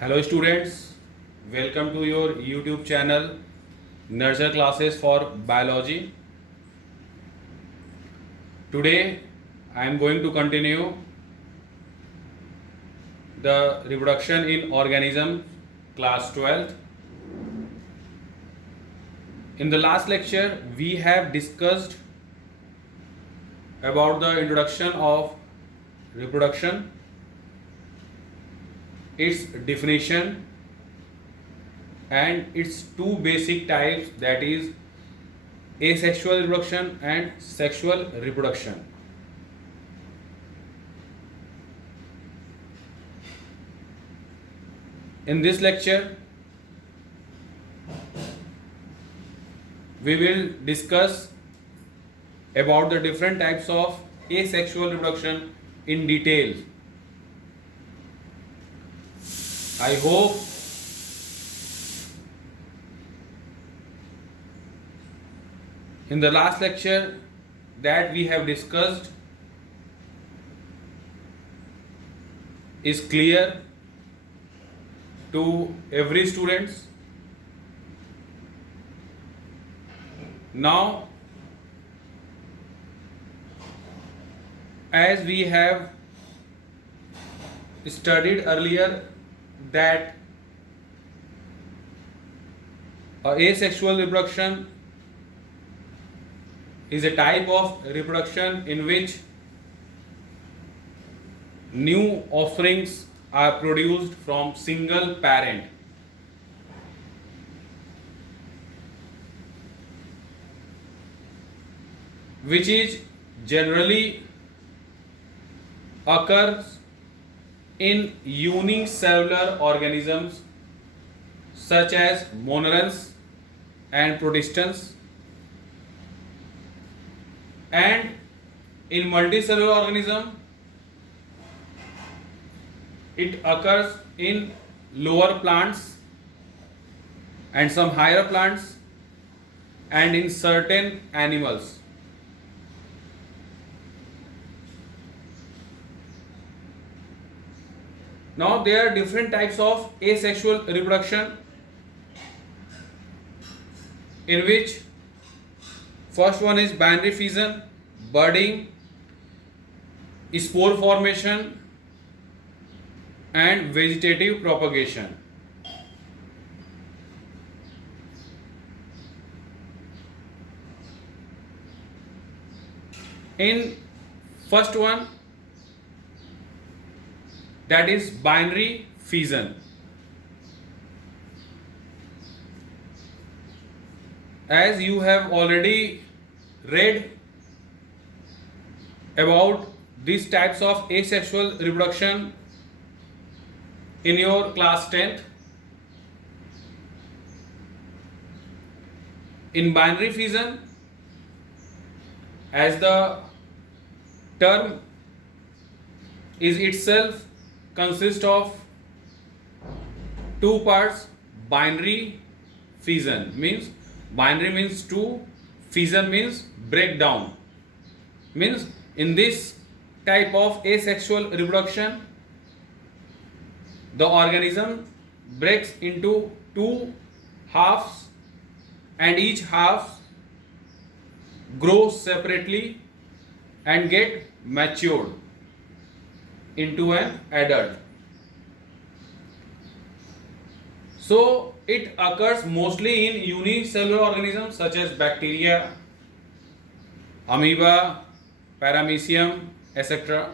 Hello students, welcome to your YouTube channel Nurture Classes for Biology. Today I am going to continue the reproduction in organisms class 12th. In the last lecture we have discussed about the introduction of reproduction, its definition and its two basic types, that is asexual reproduction and sexual reproduction. In this lecture we will discuss about the different types of asexual reproduction in detail. I hope in the last lecture that we have discussed is clear to every students. Now, as we have studied earlier that asexual reproduction is a type of reproduction in which new offerings are produced from single parent. Which is generally occurs in unicellular organisms such as monorans and protistans, and in multicellular organism it occurs in lower plants and some higher plants and in certain animals. Now there are different types of asexual reproduction, in which first one is binary fission, budding, spore formation and vegetative propagation. In first one, that is binary fission. As you have already read about these types of asexual reproduction in your class 10th, in binary fission, as the term is itself consists of two parts. Binary fission means, binary means two, fission means breakdown. Means in this type of asexual reproduction the organism breaks into two halves and each half grows separately and get matured into an adult. So it occurs mostly in unicellular organisms such as bacteria, amoeba, paramecium, etc.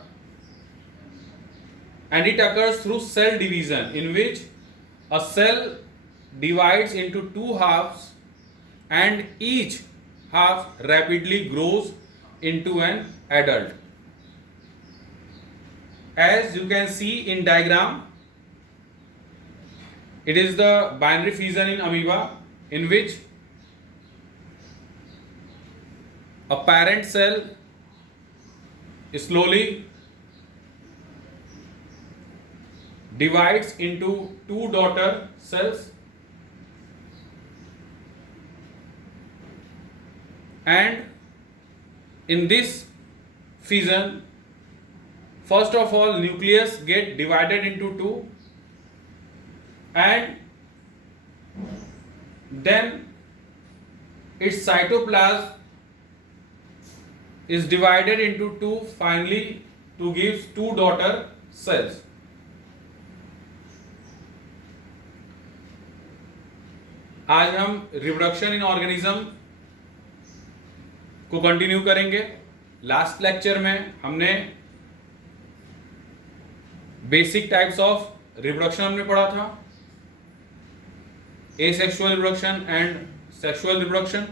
And it occurs through cell division, in which a cell divides into two halves and each half rapidly grows into an adult. As you can see in diagram, it is the binary fission in amoeba, in which a parent cell slowly divides into two daughter cells, and in this fission first of all nucleus get divided into two and then its cytoplasm is divided into two, finally to give two daughter cells. आज हम reproduction in organism को continue करेंगे। Last lecture में हमने basic types of reproduction हमने पढ़ा था, asexual reproduction and sexual reproduction,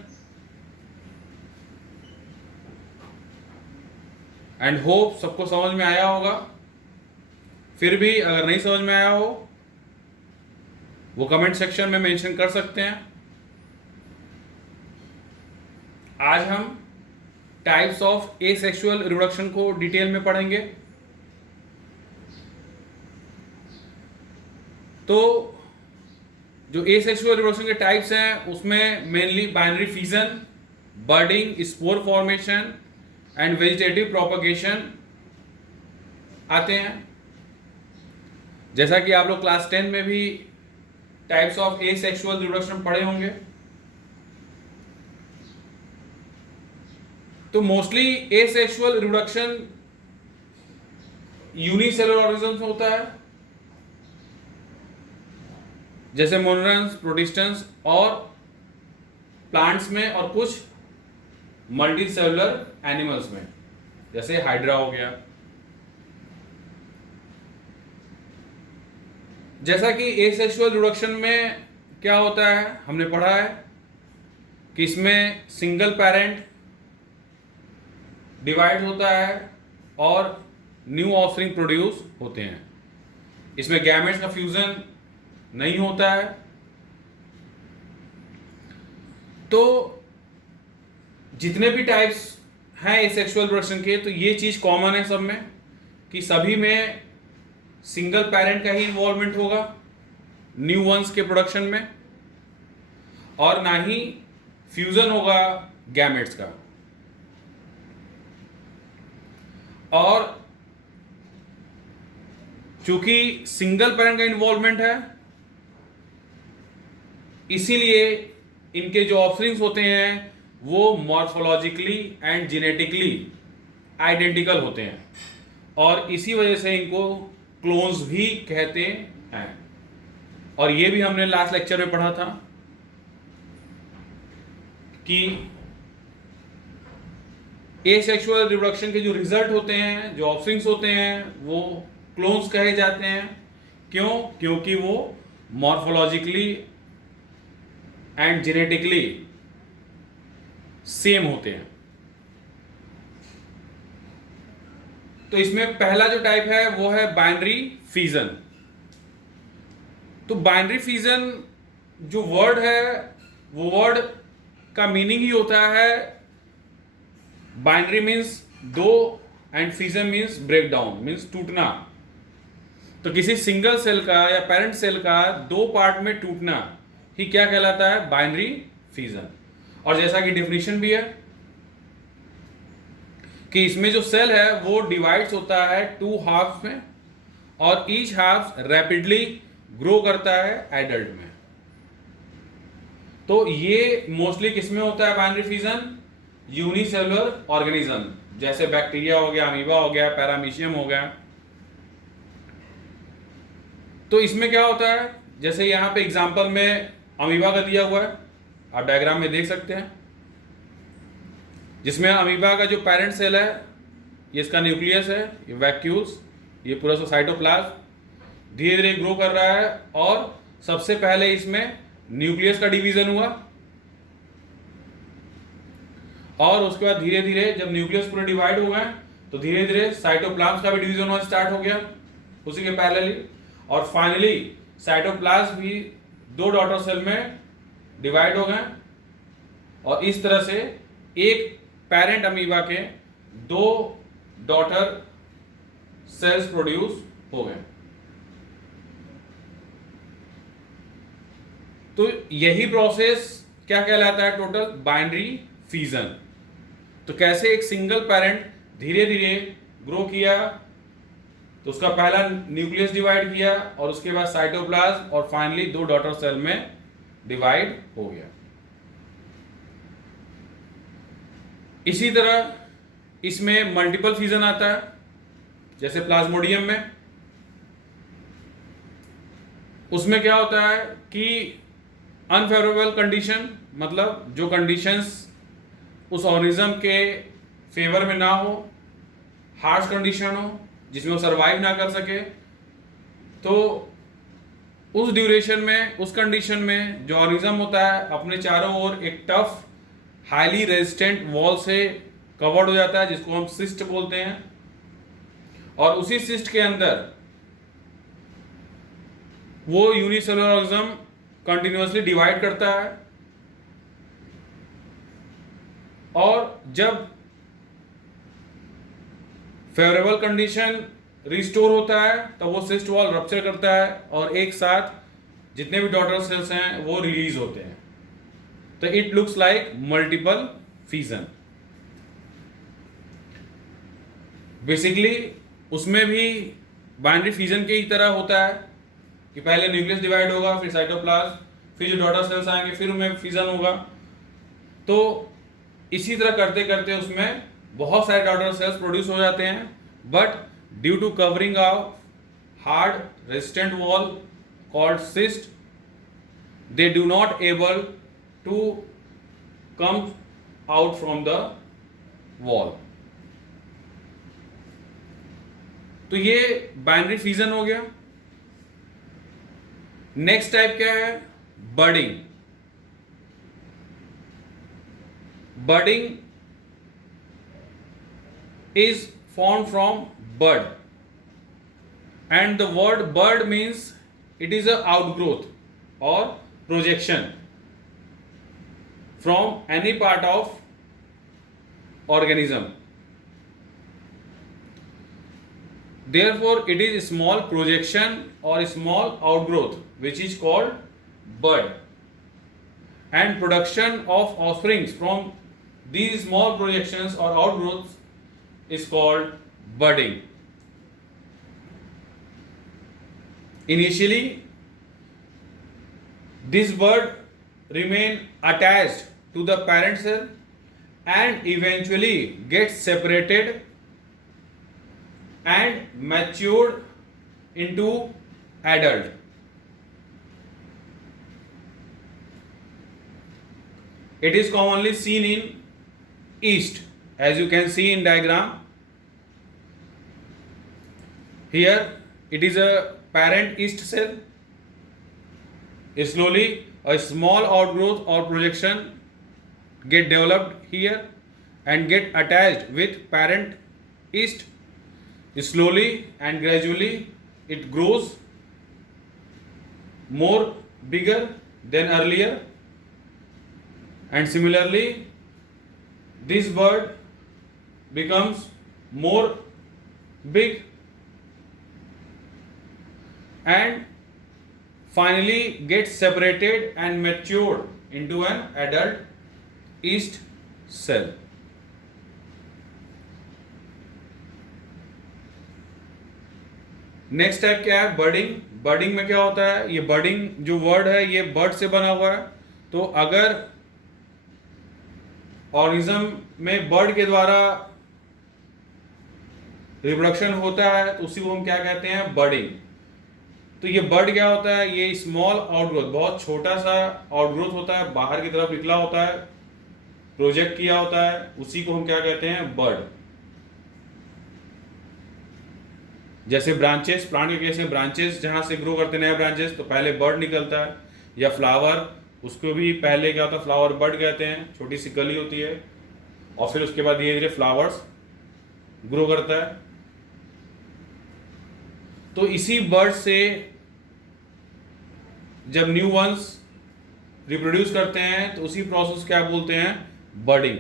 and hope सबको समझ में आया होगा। फिर भी अगर नहीं समझ में आया हो वो कमेंट सेक्शन में मेंशन कर सकते हैं। आज हम टाइप्स ऑफ एसेक्सुअल रिप्रोडक्शन को डिटेल में पढ़ेंगे। तो जो एसेक्सुअल रिप्रोडक्शन के टाइप्स हैं उसमें mainly binary fission, budding, spore formation and vegetative propagation आते हैं। जैसा कि आप लोग क्लास 10 में भी टाइप्स ऑफ एसेक्सुअल रिप्रोडक्शन पढ़े होंगे। तो mostly asexual reproduction unicellular organism में होता है, जैसे मोनोरेंस, प्रोटिस्टेंस और प्लांट्स में, और कुछ मल्टी सेलुलर एनिमल्स में, जैसे हाइड्रा हो गया। जैसा कि एसेक्सुअल रिप्रोडक्शन में क्या होता है हमने पढ़ा है कि इसमें सिंगल पेरेंट डिवाइड होता है और न्यू ऑफस्प्रिंग प्रोड्यूस होते हैं। इसमें गैमेट्स का फ्यूजन नहीं होता है। तो जितने भी टाइप्स हैं एसेक्सुअल रिप्रोडक्शन के, तो ये चीज कॉमन है सब में कि सभी में सिंगल पेरेंट का ही इन्वॉल्वमेंट होगा न्यू वंस के प्रोडक्शन में, और ना ही फ्यूजन होगा गैमेट्स का। और चूंकि सिंगल पेरेंट का इन्वॉल्वमेंट है, इसीलिए इनके जो ऑफस्प्रिंग्स होते हैं वो मॉर्फोलॉजिकली एंड जेनेटिकली आइडेंटिकल होते हैं, और इसी वजह से इनको क्लोन्स भी कहते हैं। और ये भी हमने लास्ट लेक्चर में पढ़ा था कि एसेक्सुअल रिप्रोडक्शन के जो रिजल्ट होते हैं, जो ऑफस्प्रिंग्स होते हैं, वो क्लोन्स कहे जाते हैं। क्यों? क्योंकि वो मॉर्फोलॉजिकली एंड जेनेटिकली सेम होते हैं। तो इसमें पहला जो टाइप है वो है बाइनरी फिजन। तो बाइनरी फिजन जो वर्ड है, वो वर्ड का मीनिंग ही होता है, बाइनरी मीन्स दो and fission means break down, means टूटना। तो किसी सिंगल सेल का या पेरेंट सेल का दो पार्ट में टूटना ही क्या कहलाता है? Binary fission. और जैसा कि डेफिनेशन भी है कि इसमें जो सेल है वो डिवाइड्स होता है टू हाफ्स में, और ईच हाफ रैपिडली ग्रो करता है एडल्ट में। तो ये मोस्टली किसमें होता है बाइनरी फिजन? यूनिसेलुलर ऑर्गेनिज्म, जैसे बैक्टीरिया हो गया, अमीबा हो गया, पैरामीशियम हो गया। तो इसमें क्या होता है, जैसे यहां पे एग्जांपल में अमीबा का दिया हुआ है, आप डायग्राम में देख सकते हैं, जिसमें अमीबा का जो पेरेंट सेल है ये इसका न्यूक्लियस है, ये वैक्यूल्स, ये पूरा सा साइटोप्लाज्म धीरे धीरे ग्रो कर रहा है। और सबसे पहले इसमें न्यूक्लियस का डिवीजन हुआ, और उसके बाद धीरे धीरे जब न्यूक्लियस पूरे डिवाइड हो गए तो धीरे धीरे साइटोप्लाज्म का भी डिवीजन होना स्टार्ट हो गया उसी के पैरेलली। और फाइनली साइटोप्लाज्म भी दो डॉटर सेल में डिवाइड हो गए, और इस तरह से एक पेरेंट अमीबा के दो डॉटर सेल्स प्रोड्यूस हो गए। तो यही प्रोसेस क्या कहलाता है? Total binary fission. तो कैसे एक सिंगल पेरेंट धीरे धीरे ग्रो किया तो उसका पहला न्यूक्लियस डिवाइड किया और उसके बाद साइटोप्लाज्म और फाइनली 2 डॉटर सेल में डिवाइड हो गया। इसी तरह इसमें मल्टीपल फिजन आता है, जैसे प्लाज्मोडियम में। उसमें क्या होता है कि अनफेवरेबल कंडीशन, मतलब जो कंडीशंस उस ऑर्गेनिज्म के फेवर में ना हो, हार्श कंडीशन हो जिसमें वो सरवाइव ना कर सके, तो उस ड्यूरेशन में, उस कंडीशन में जो ऑर्गेनिज्म होता है अपने चारों ओर एक टफ हाईली रेजिस्टेंट वॉल से कवर्ड हो जाता है, जिसको हम सिस्ट बोलते हैं। और उसी सिस्ट के अंदर वो यूनिसेलुलर ऑर्गेनिज्म कंटिन्यूअसली डिवाइड करता है, और जब फेवरेबल कंडीशन रिस्टोर होता है तो वो सिस्ट वॉल रप्चर करता है और एक साथ जितने भी डॉटर सेल्स हैं वो रिलीज होते हैं। तो it looks like multiple fission. Basically उसमें भी बाइनरी फिजन के ही तरह होता है कि पहले न्यूक्लियस डिवाइड होगा, फिर साइटोप्लाज्म, फिर जो डॉटर सेल्स आएंगे फिर उनमें फिजन होगा। तो इसी तरह करते करते उसमें बहुत सारे डॉटर सेल्स प्रोड्यूस हो जाते हैं, but due to covering of hard resistant wall called cyst, they do not able to come out from the wall. तो ये बाइनरी फिजन हो गया। नेक्स्ट टाइप क्या है? Budding. Budding is formed from bud, and the word bud means it is a outgrowth or projection from any part of organism. Therefore it is a small projection or a small outgrowth which is called bud, and production of offsprings from these small projections or outgrowths is called budding. Initially, this bud remain attached to the parent cell and eventually gets separated and matured into adult. It is commonly seen in yeast, as you can see in diagram. Here it is a parent yeast cell. Slowly a small outgrowth or projection get developed here and get attached with parent yeast. Slowly and gradually it grows more bigger than earlier, and similarly this bud becomes more big and finally gets separated and matured into an adult yeast cell. Next type क्या है? बर्डिंग। बर्डिंग में क्या होता है? ये बर्डिंग जो word है ये बर्ड से बना हुआ है। तो अगर ऑर्गेनिज्म में बर्ड के द्वारा रिप्रोडक्शन होता है तो उसी को हम क्या कहते हैं? बर्डिंग। तो ये बर्ड क्या होता है? ये स्मॉल आउटग्रोथ, बहुत छोटा सा आउटग्रोथ होता है, बाहर की तरफ निकला होता है, प्रोजेक्ट किया होता है, उसी को हम क्या कहते हैं? बर्ड। जैसे ब्रांचेस, प्लांट के केस में ब्रांचेस जहां से ग्रो करते नए ब्रांचेस, तो पहले बर्ड निकलता है। या फ्लावर, उसको भी पहले क्या होता है? फ्लावर बर्ड कहते हैं, छोटी सी कली होती है और फिर उसके बाद धीरे धीरे फ्लावर्स ग्रो करता है। तो इसी बर्ड से जब न्यू वंस रिप्रोड्यूस करते हैं तो उसी प्रोसेस क्या बोलते हैं? बर्डिंग।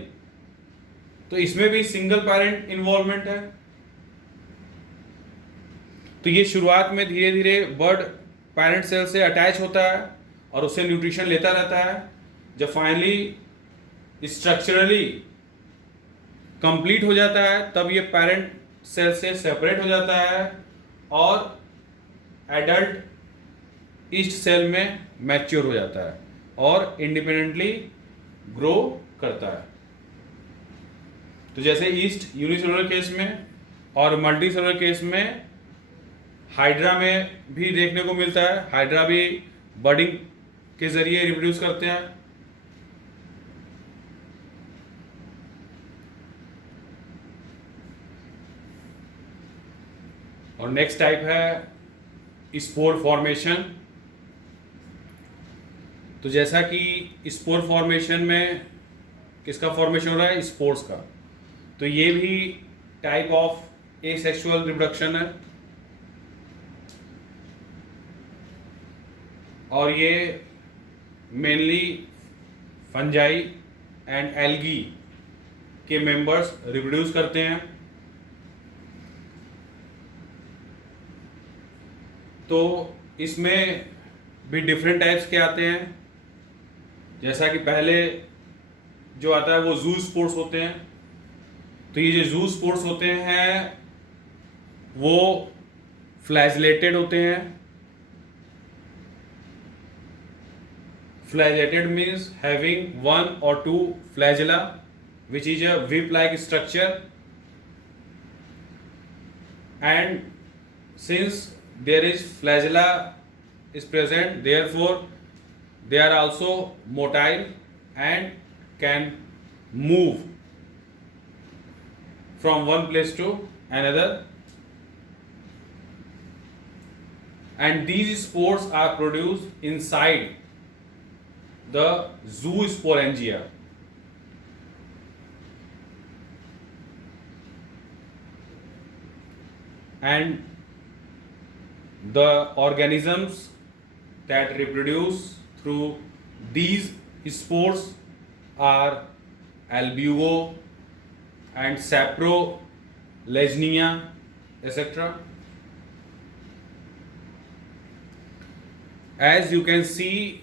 तो इसमें भी सिंगल पेरेंट इन्वॉल्वमेंट है। तो ये शुरुआत में धीरे धीरे बर्ड पेरेंट सेल से अटैच होता है और उससे न्यूट्रिशन लेता रहता है। जब फाइनली स्ट्रक्चरली कंप्लीट हो जाता है तब ये पेरेंट सेल से सेपरेट हो जाता है और एडल्ट ईस्ट सेल में मैच्योर हो जाता है और इंडिपेंडेंटली ग्रो करता है। तो जैसे ईस्ट यूनिसेलुलर केस में और मल्टी सेलुलर केस में हाइड्रा में भी देखने को मिलता है। हाइड्रा भी बडिंग के जरिए रिप्रोड्यूस करते हैं। और नेक्स्ट टाइप है स्पोर फॉर्मेशन। तो जैसा कि स्पोर फॉर्मेशन में किसका फॉर्मेशन हो रहा है, स्पोर्स का, तो ये भी टाइप ऑफ एसेक्सुअल रिप्रोडक्शन है और ये मेनली फंजाई एंड एल्गी के मेंबर्स रिप्रोड्यूस करते हैं। तो इसमें भी डिफरेंट टाइप्स के आते हैं। जैसा कि पहले जो आता है वो जू स्पोर्स होते हैं। तो ये जो जू स्पोर्स होते हैं वो फ्लैजलेटेड होते हैं। Flagellated means having 1 or 2 flagella which is a whip like structure, and since there is flagella is present, therefore they are also motile and can move from one place to another, and these spores are produced inside the zoosporangia. And the organisms that reproduce through these spores are albugo and saprolegnia, etc. As you can see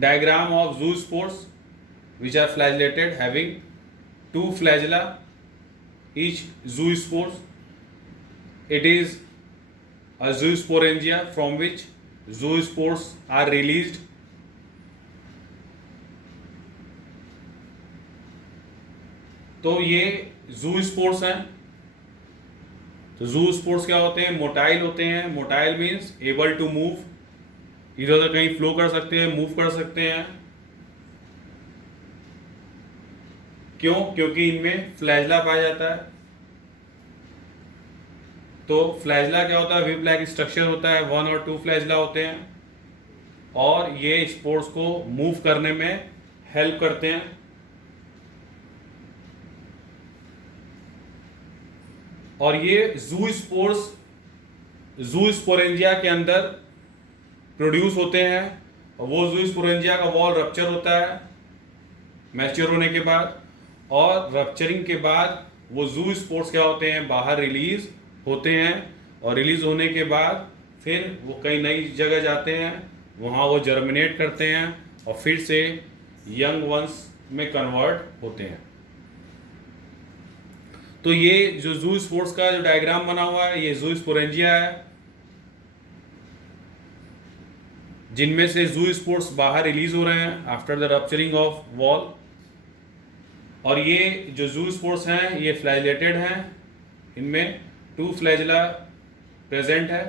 diagram of zoospores which are flagellated, having 2 flagella each zoospores. It is a zoosporangia from which zoospores are released. तो ये zoospores हैं। तो zoospores क्या होते हैं, motile होते हैं। Motile means able to move, इधर उधर कहीं फ्लो कर सकते हैं, मूव कर सकते हैं। क्यों? क्योंकि इनमें फ्लैजला पाया जाता है। तो फ्लैजला क्या होता है, व्हिप लाइक स्ट्रक्चर होता है, 1 और 2 फ्लैजला होते हैं और ये स्पोर्स को मूव करने में हेल्प करते हैं। और ये जूस्पोरेंजिया के अंदर प्रोड्यूस होते हैं और वो जूस्पोरेंजिया का वॉल रप्चर होता है मैच्योर होने के बाद, और रप्चरिंग के बाद वो जूस्पोर्स क्या होते हैं, बाहर रिलीज होते हैं और रिलीज होने के बाद फिर वो कई नई जगह जाते हैं, वहाँ वो जर्मिनेट करते हैं और फिर से यंग वंस में कन्वर्ट होते हैं। तो ये जो जूस्पोर्स का जो डायग्राम बना हुआ है ये जूस्पोरेंजिया है, जिनमें से जूस्पोर्स बाहर रिलीज हो रहे हैं after the rupturing of wall. और ये जो जूस्पोर्स हैं ये फ्लैजिलेटेड हैं, इनमें 2 फ्लैजिला प्रेजेंट है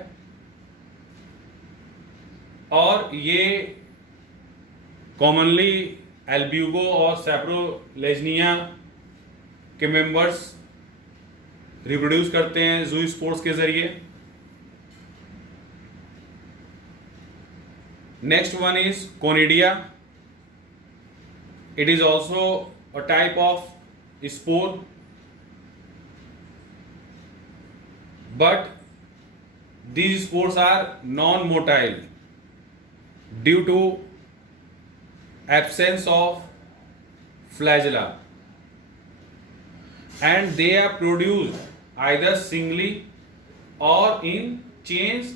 और ये कॉमनली एल्ब्यूगो और सैप्रोलेजनिया के मेंबर्स रिप्रोड्यूस करते हैं जूस्पोर्स के जरिए। Next one is conidia. It is also a type of spore, but these spores are non-motile due to absence of flagella, and they are produced either singly or in chains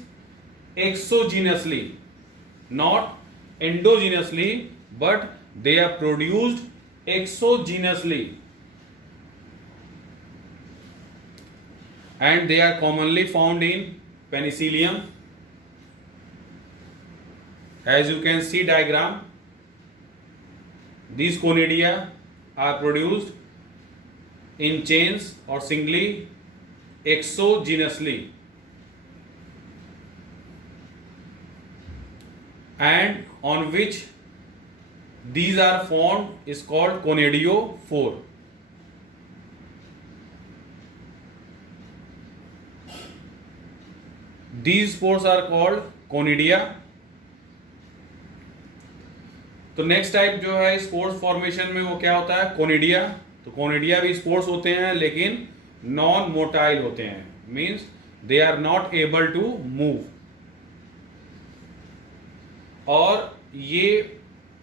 exogenously, not endogenously, but they are produced exogenously. and they are commonly found in penicillium. As you can see diagram, these conidia are produced in chains or singly exogenously, and on which these are formed is called conidiophore. These spores are called conidia. तो next type जो है spores formation में वो क्या होता है, conidia. तो conidia भी स्पोर्स होते हैं लेकिन नॉन मोटाइल होते हैं, means they are not able to move. और ये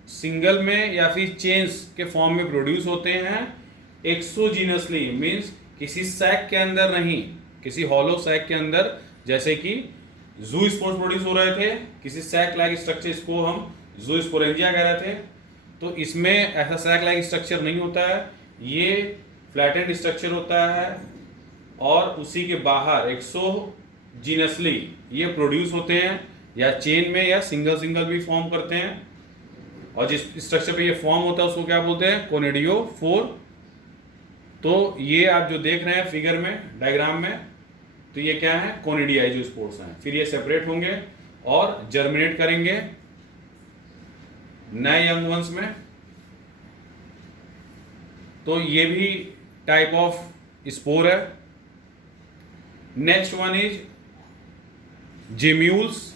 सिंगल में या फिर चेन्स के फॉर्म में प्रोड्यूस होते हैं एक्सोजीनसली, मींस किसी सैक के अंदर नहीं, किसी हॉलो सैक के अंदर. जैसे कि जू स्पोर्स प्रोड्यूस हो रहे थे किसी सैक लाइक स्ट्रक्चर, इसको हम जू स्पोरेंजिया कह रहे थे. तो इसमें ऐसा सैक लाइक स्ट्रक्चर नहीं होता है, ये फ्लैटेंड स्ट्रक्चर होता है और उसी के बाहर एक्सोजीनसली ये प्रोड्यूस होते हैं, या चेन में या सिंगल सिंगल भी फॉर्म करते हैं. और जिस स्ट्रक्चर पे ये फॉर्म होता है उसको क्या बोलते हैं, कोनिडियोफोर. तो ये आप जो देख रहे हैं फिगर में डायग्राम में, तो ये क्या है, कोनिडिया जो स्पोर्स हैं. फिर ये सेपरेट होंगे और जर्मिनेट करेंगे नए यंग वंस में. तो ये भी टाइप ऑफ स्पोर है. Next one is gemmules.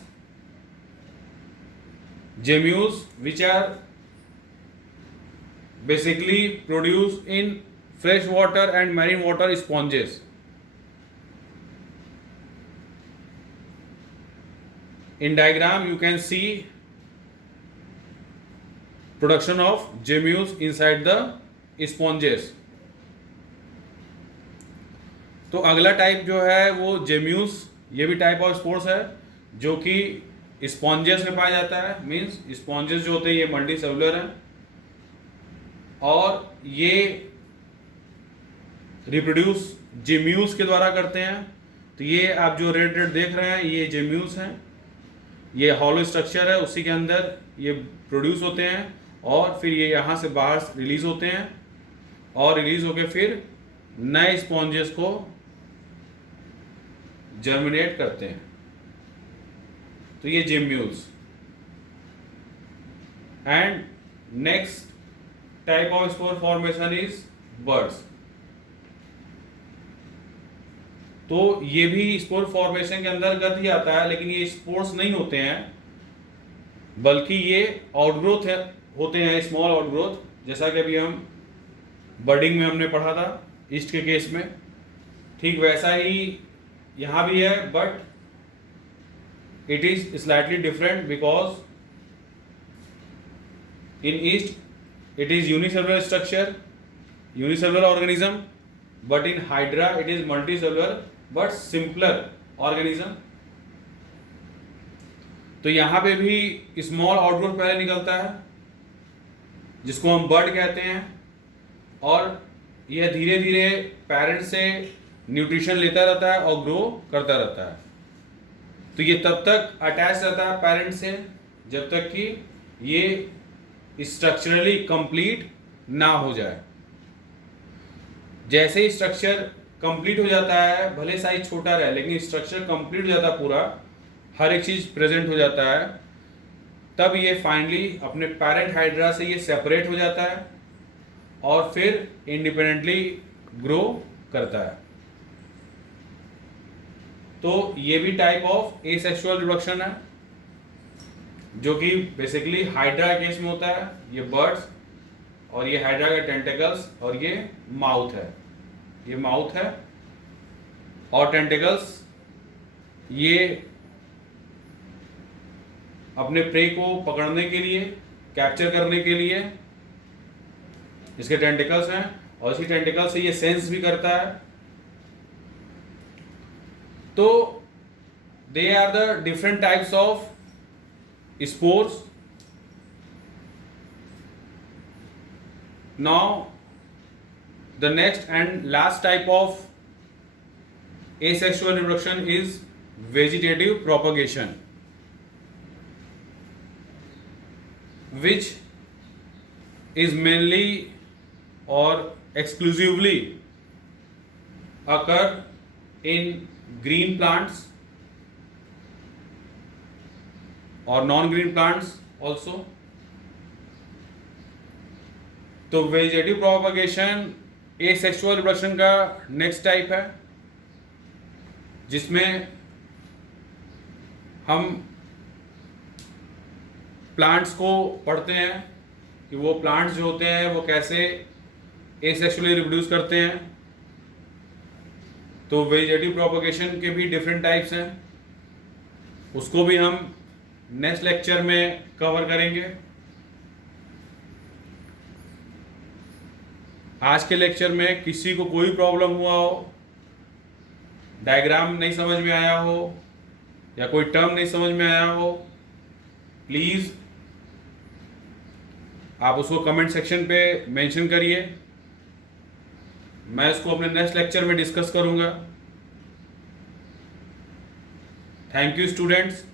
Gemmules which are basically produced in fresh water and marine water sponges. In diagram you can see production of gemmules inside the sponges. तो अगला type जो है वो gemmules, ये भी type of spores है जो कि स्पॉन्जेस में पाया जाता है. मींस स्पॉन्जेस जो होते हैं ये मल्टी सेलुलर हैं और ये रिप्रोड्यूस जेम्यूल्स के द्वारा करते हैं. तो ये आप जो रेड रेड देख रहे हैं ये जेम्यूल्स हैं. ये हॉलो स्ट्रक्चर है, उसी के अंदर ये प्रोड्यूस होते हैं और फिर ये यहाँ से बाहर रिलीज होते हैं और रिलीज होके फिर नए स्पॉन्जेस को जर्मिनेट करते हैं. तो ये gemmules. And next type of spore formation is birds. तो ये भी स्पोर फॉर्मेशन के अंतर्गत ही आता है, लेकिन ये स्पोर्स नहीं होते हैं बल्कि ये आउटग्रोथ होते हैं, स्मॉल आउटग्रोथ. जैसा कि अभी हम बर्डिंग में हमने पढ़ा था ईस्ट के केस में, ठीक वैसा ही यहाँ भी है, but it is slightly different because in yeast it is unicellular structure, unicellular organism, but in hydra it is multicellular but simpler organism. तो यहाँ पे भी स्मॉल आउटग्रोथ पहले निकलता है जिसको हम बर्ड कहते हैं और यह धीरे धीरे पेरेंट से न्यूट्रिशन लेता रहता है और ग्रो करता रहता है. तो ये तब तक अटैच रहता है पेरेंट से जब तक कि ये स्ट्रक्चरली कंप्लीट ना हो जाए. जैसे ही स्ट्रक्चर कंप्लीट हो जाता है, भले साइज छोटा रहे लेकिन स्ट्रक्चर कंप्लीट हो जाता है, पूरा हर एक चीज प्रेजेंट हो जाता है, तब ये फाइनली अपने पेरेंट हाइड्रा से ये सेपरेट हो जाता है और फिर इंडिपेंडेंटली ग्रो करता है. तो ये भी टाइप ऑफ एसेक्सुअल रिप्रोडक्शन है जो कि बेसिकली हाइड्रा केस में होता है. ये बर्ड्स और ये हाइड्रा के टेंटिकल्स और ये माउथ है, ये माउथ है और टेंटिकल्स ये अपने प्रे को पकड़ने के लिए, कैप्चर करने के लिए इसके टेंटिकल्स हैं और इसी टेंटिकल से ये सेंस भी करता है. तो they are the different types of spores. Now the next and last type of asexual reproduction is vegetative propagation, which is mainly or exclusively occur in green plants और नॉन ग्रीन प्लांट्स ऑल्सो। तो vegetative propagation asexual reproduction का next type है, जिसमें हम plants को पढ़ते हैं कि वो प्लांट्स जो होते हैं वो कैसे एसेक्सुअली रिप्रोड्यूस करते हैं। तो वेजिटेटिव प्रोपगेशन के भी डिफरेंट टाइप्स हैं, उसको भी हम नेक्स्ट लेक्चर में कवर करेंगे। आज के लेक्चर में किसी को कोई प्रॉब्लम हुआ हो, डायग्राम नहीं समझ में आया हो या कोई टर्म नहीं समझ में आया हो, प्लीज़ आप उसको कमेंट सेक्शन पे मेंशन करिए, मैं इसको अपने नेक्स्ट लेक्चर में डिस्कस करूंगा। Thank you students.